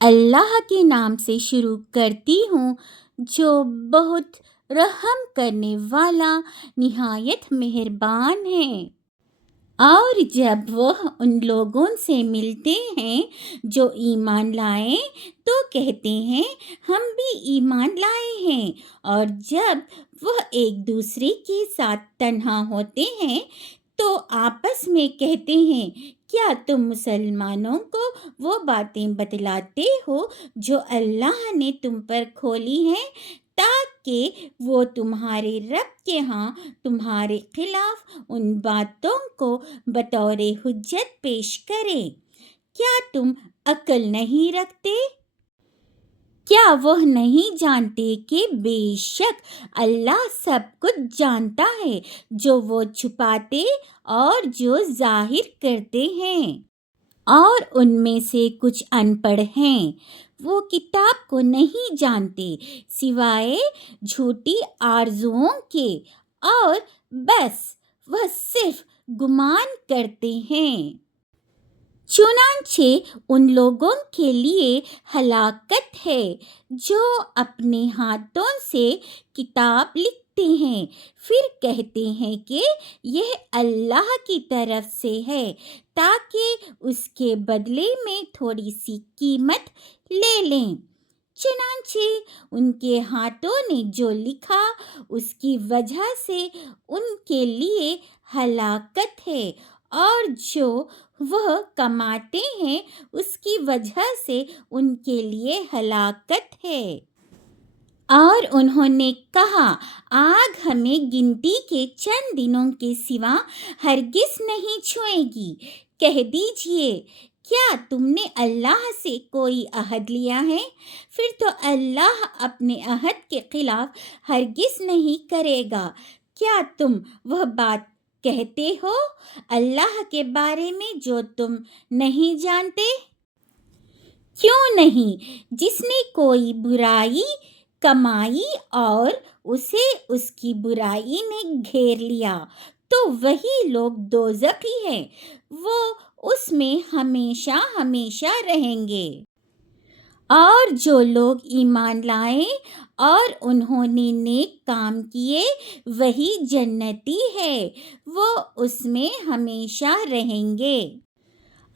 اللہ کے نام سے شروع کرتی ہوں جو بہت رحم کرنے والا نہایت مہربان ہے۔ اور جب وہ ان لوگوں سے ملتے ہیں جو ایمان لائے تو کہتے ہیں ہم بھی ایمان لائے ہیں، اور جب وہ ایک دوسرے کے ساتھ تنہا ہوتے ہیں تو آپس میں کہتے ہیں کیا تم مسلمانوں کو وہ باتیں بتلاتے ہو جو اللہ نے تم پر کھولی ہیں تاکہ وہ تمہارے رب کے ہاں تمہارے خلاف ان باتوں کو بطور حجت پیش کرے۔ کیا تم عقل نہیں رکھتے؟ کیا وہ نہیں جانتے کہ بے شک اللہ سب کچھ جانتا ہے، جو وہ چھپاتے اور جو ظاہر کرتے ہیں؟ اور ان میں سے کچھ ان پڑھ ہیں، وہ کتاب کو نہیں جانتے سوائے جھوٹی آرزوؤں کے، اور بس وہ صرف گمان کرتے ہیں۔ چنانچہ ان لوگوں کے لیے ہلاکت ہے جو اپنے ہاتھوں سے کتاب لکھتے ہیں پھر کہتے ہیں کہ یہ اللہ کی طرف سے ہے تاکہ اس کے بدلے میں تھوڑی سی قیمت لے لیں۔ چنانچہ ان کے ہاتھوں نے جو لکھا اس کی وجہ سے ان کے لیے ہلاکت ہے، اور جو وہ کماتے ہیں اس کی وجہ سے ان کے لیے ہلاکت ہے۔ اور انہوں نے کہا آگ ہمیں گنتی کے چند دنوں کے سوا ہرگز نہیں چھوئے گی۔ کہہ دیجئے کیا تم نے اللہ سے کوئی عہد لیا ہے؟ پھر تو اللہ اپنے عہد کے خلاف ہرگز نہیں کرے گا۔ کیا تم وہ بات کہتے ہو اللہ کے بارے میں جو تم نہیں جانتے؟ کیوں نہیں؟ جس نے کوئی برائی کمائی اور اسے اس کی برائی نے گھیر لیا تو وہی لوگ دوزخی ہیں، وہ اس میں ہمیشہ ہمیشہ رہیں گے۔ اور جو لوگ ایمان لائے اور انہوں نے نیک کام کیے وہی جنتی ہے، وہ اس میں ہمیشہ رہیں گے۔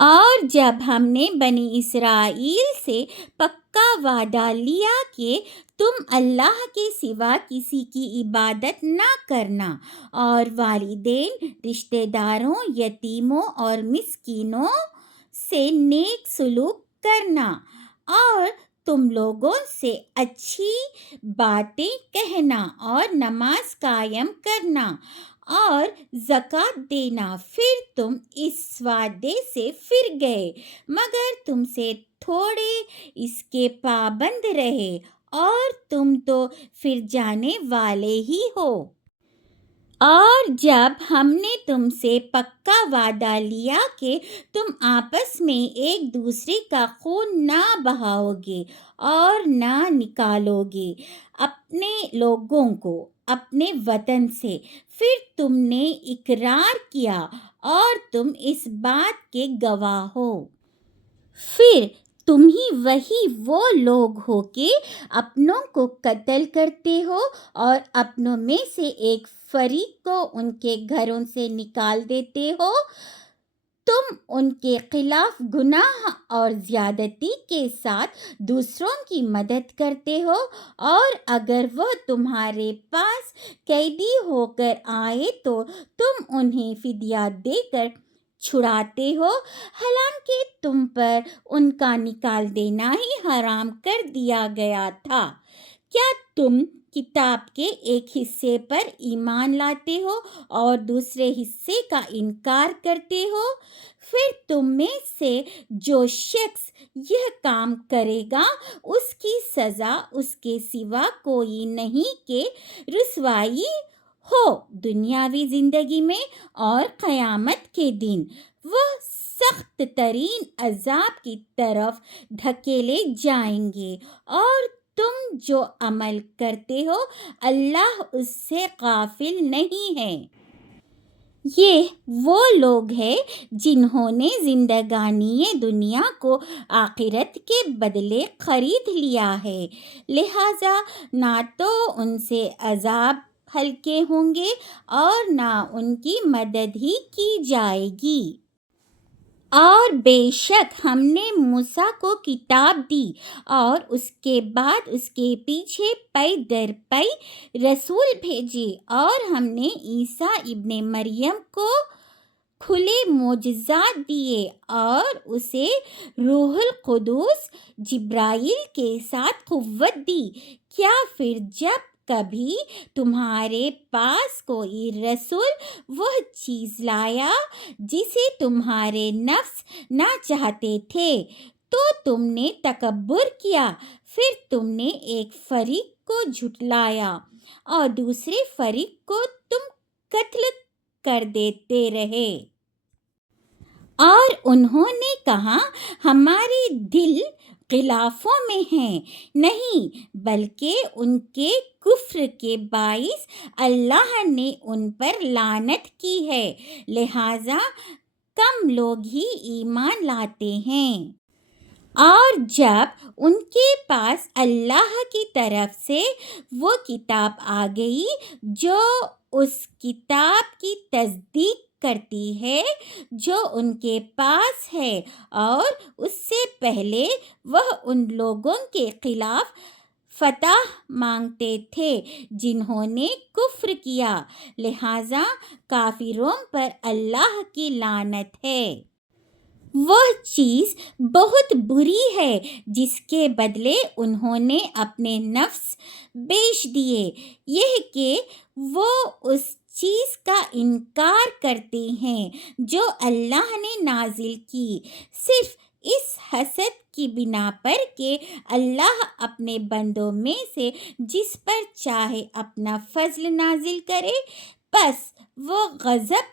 اور جب ہم نے بنی اسرائیل سے پکا وعدہ لیا کہ تم اللہ کے سوا کسی کی عبادت نہ کرنا، اور والدین، رشتہ داروں، یتیموں اور مسکینوں سے نیک سلوک کرنا، اور تم لوگوں سے اچھی باتیں کہنا اور نماز قائم کرنا اور زکوٰۃ دینا، پھر تم اس وعدے سے پھر گئے مگر تم سے تھوڑے اس کے پابند رہے، اور تم تو پھر جانے والے ہی ہو۔ اور جب ہم نے تم سے پکا وعدہ لیا کہ تم آپس میں ایک دوسرے کا خون نہ بہاؤ گے اور نہ نکالو گے اپنے لوگوں کو اپنے وطن سے، پھر تم نے اقرار کیا اور تم اس بات کے گواہ ہو، پھر تم ہی وہی وہ لوگ ہو کہ اپنوں کو قتل کرتے ہو اور اپنوں میں سے ایک فریق کو ان کے گھروں سے نکال دیتے ہو۔ تم ان کے خلاف گناہ اور زیادتی کے ساتھ دوسروں کی مدد کرتے ہو، اور اگر وہ تمہارے پاس قیدی ہو کر آئے تو تم انہیں فدیہ دے کر چھڑاتے ہو، حالانکہ تم پر ان کا نکال دینا ہی حرام کر دیا گیا تھا۔ کیا تم کتاب کے ایک حصے پر ایمان لاتے ہو اور دوسرے حصے کا انکار کرتے ہو؟ پھر تم میں سے جو شخص یہ کام کرے گا اس کی سزا اس کے سوا کوئی نہیں کہ رسوائی ہو دنیاوی زندگی میں، اور قیامت کے دن وہ سخت ترین عذاب کی طرف دھکیلے جائیں گے۔ اور تم جو عمل کرتے ہو اللہ اس سے غافل نہیں ہے۔ یہ وہ لوگ ہیں جنہوں نے زندگانی دنیا کو آخرت کے بدلے خرید لیا ہے، لہٰذا نہ تو ان سے عذاب ہلکے ہوں گے اور نہ ان کی مدد ہی کی جائے گی۔ اور بے شک ہم نے موسیٰ کو کتاب دی اور اس کے بعد اس کے پیچھے پئی در پئی رسول بھیجے، اور ہم نے عیسیٰ ابن مریم کو کھلے معجزات دیے اور اسے روح القدس جبرائیل کے ساتھ قوت دی۔ کیا پھر جب کبھی تمہارے پاس کوئی رسول وہ چیز لایا جسے تمہارے نفس نہ چاہتے تھے تو تم نے تکبر کیا، پھر تم نے ایک فریق کو جھٹلایا اور دوسرے فریق کو تم قتل کر دیتے رہے۔ اور انہوں نے کہا ہمارے دل غلافوں میں ہیں، نہیں بلکہ ان کے کفر کے باعث اللہ نے ان پر لعنت کی ہے، لہٰذا کم لوگ ہی ایمان لاتے ہیں۔ اور جب ان کے پاس اللہ کی طرف سے وہ کتاب آ گئی جو اس کتاب کی تصدیق کرتی ہے جو ان کے پاس ہے، اور اس سے پہلے وہ ان لوگوں کے خلاف فتح مانگتے تھے جنہوں نے کفر کیا، لہٰذا کافروں پر اللہ کی لعنت ہے۔ وہ چیز بہت بری ہے جس کے بدلے انہوں نے اپنے نفس بیچ دیے، یہ کہ وہ اس چیز کا انکار کرتے ہیں جو اللہ نے نازل کی، صرف اس حسد کی بنا پر کہ اللہ اپنے بندوں میں سے جس پر چاہے اپنا فضل نازل کرے، پس وہ غضب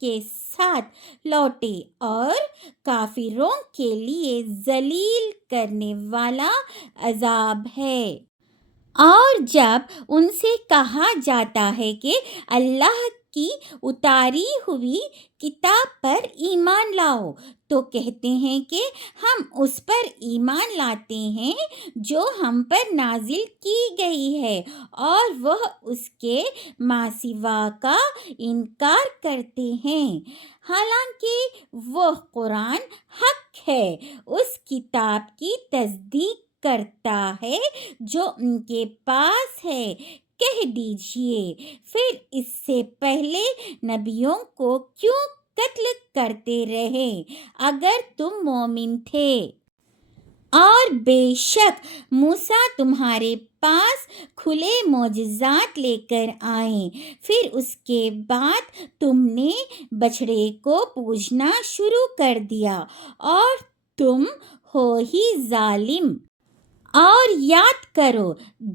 کے ساتھ لوٹے، اور کافروں کے لیے ذلیل کرنے والا عذاب ہے۔ اور جب ان سے کہا جاتا ہے کہ اللہ کی اتاری ہوئی کتاب پر ایمان لاؤ، تو کہتے ہیں کہ ہم اس پر ایمان لاتے ہیں جو ہم پر نازل کی گئی ہے، اور وہ اس کے ما سوا کا انکار کرتے ہیں، حالانکہ وہ قرآن حق ہے، اس کتاب کی تصدیق کرتا ہے جو ان کے پاس ہے۔ کہہ دیجئے پھر اس سے پہلے نبیوں کو کیوں قتل کرتے رہے اگر تم مومن تھے؟ اور بے شک موسیٰ تمہارے پاس کھلے معجزات لے کر آئے، پھر اس کے بعد تم نے بچڑے کو پوجنا شروع کر دیا اور تم ہو ہی ظالم۔ اور یاد کرو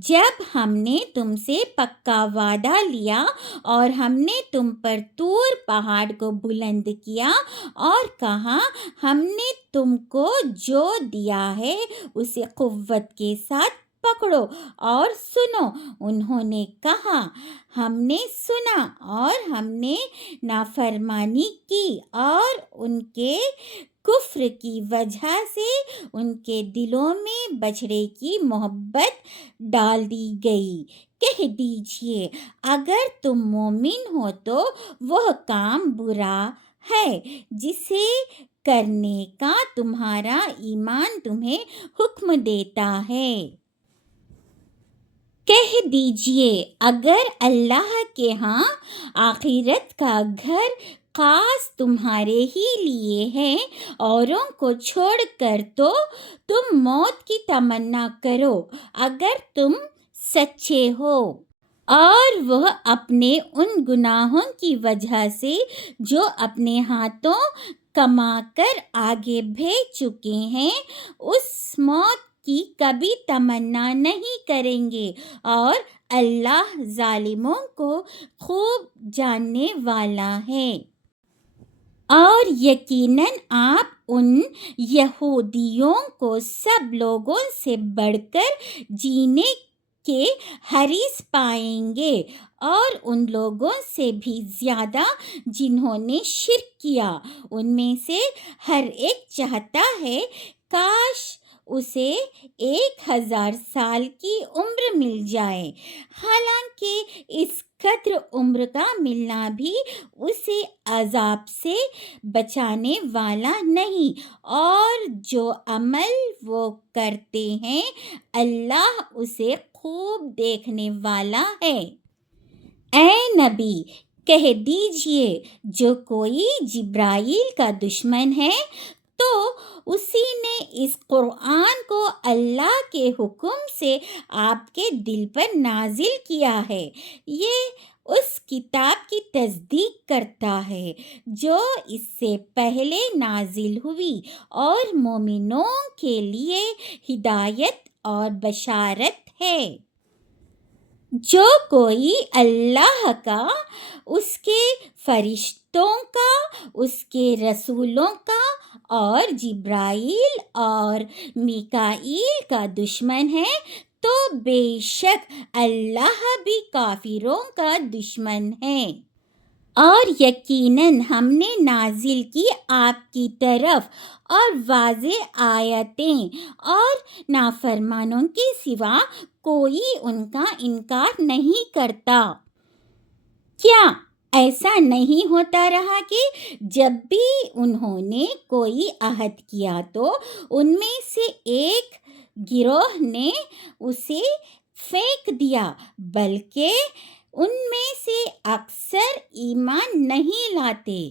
جب ہم نے تم سے پکا وعدہ لیا اور ہم نے تم پر طور پہاڑ کو بلند کیا اور کہا ہم نے تم کو جو دیا ہے اسے قوت کے ساتھ پکڑو اور سنو، انہوں نے کہا ہم نے سنا اور ہم نے نافرمانی کی، اور ان کے کفر کی وجہ سے ان کے دلوں میں بچڑے کی محبت ڈال دی گئی۔ کہہ دیجئے اگر تم مومن ہو تو وہ کام برا ہے جسے کرنے کا تمہارا ایمان تمہیں حکم دیتا ہے۔ کہہ دیجئے اگر اللہ کے ہاں آخرت کا گھر خاص تمہارے ہی لیے ہے اوروں کو چھوڑ کر، تو تم موت کی تمنا کرو اگر تم سچے ہو۔ اور وہ اپنے ان گناہوں کی وجہ سے جو اپنے ہاتھوں کما کر آگے بھیج چکے ہیں اس موت کی کبھی تمنا نہیں کریں گے، اور اللہ ظالموں کو خوب جاننے والا ہے۔ اور یقیناً آپ ان یہودیوں کو سب لوگوں سے بڑھ کر جینے کے حریص پائیں گے، اور ان لوگوں سے بھی زیادہ جنہوں نے شرک کیا۔ ان میں سے ہر ایک چاہتا ہے کاش اسے 1000 سال کی عمر مل جائے، حالانکہ اس قدر عمر کا ملنا بھی اسے عذاب سے بچانے والا نہیں، اور جو عمل وہ کرتے ہیں اللہ اسے خوب دیکھنے والا ہے۔ اے نبی، کہہ دیجئے جو کوئی جبرائیل کا دشمن ہے تو اسی نے اس قرآن کو اللہ کے حکم سے آپ کے دل پر نازل کیا ہے۔ یہ اس کتاب کی تصدیق کرتا ہے جو اس سے پہلے نازل ہوئی، اور مومنوں کے لیے ہدایت اور بشارت ہے۔ جو کوئی اللہ کا، اس کے فرشتوں کا، اس کے رسولوں کا اور جبرائیل اور میکائیل کا دشمن ہے تو بے شک اللہ بھی کافروں کا دشمن ہے۔ اور یقیناً ہم نے نازل کی آپ کی طرف اور واضح آیتیں، اور نافرمانوں کے سوا کوئی ان کا انکار نہیں کرتا۔ کیا ایسا نہیں ہوتا رہا کہ جب بھی انہوں نے کوئی عہد کیا تو ان میں سے ایک گروہ نے اسے پھینک دیا، بلکہ ان میں سے اکثر ایمان نہیں لاتے۔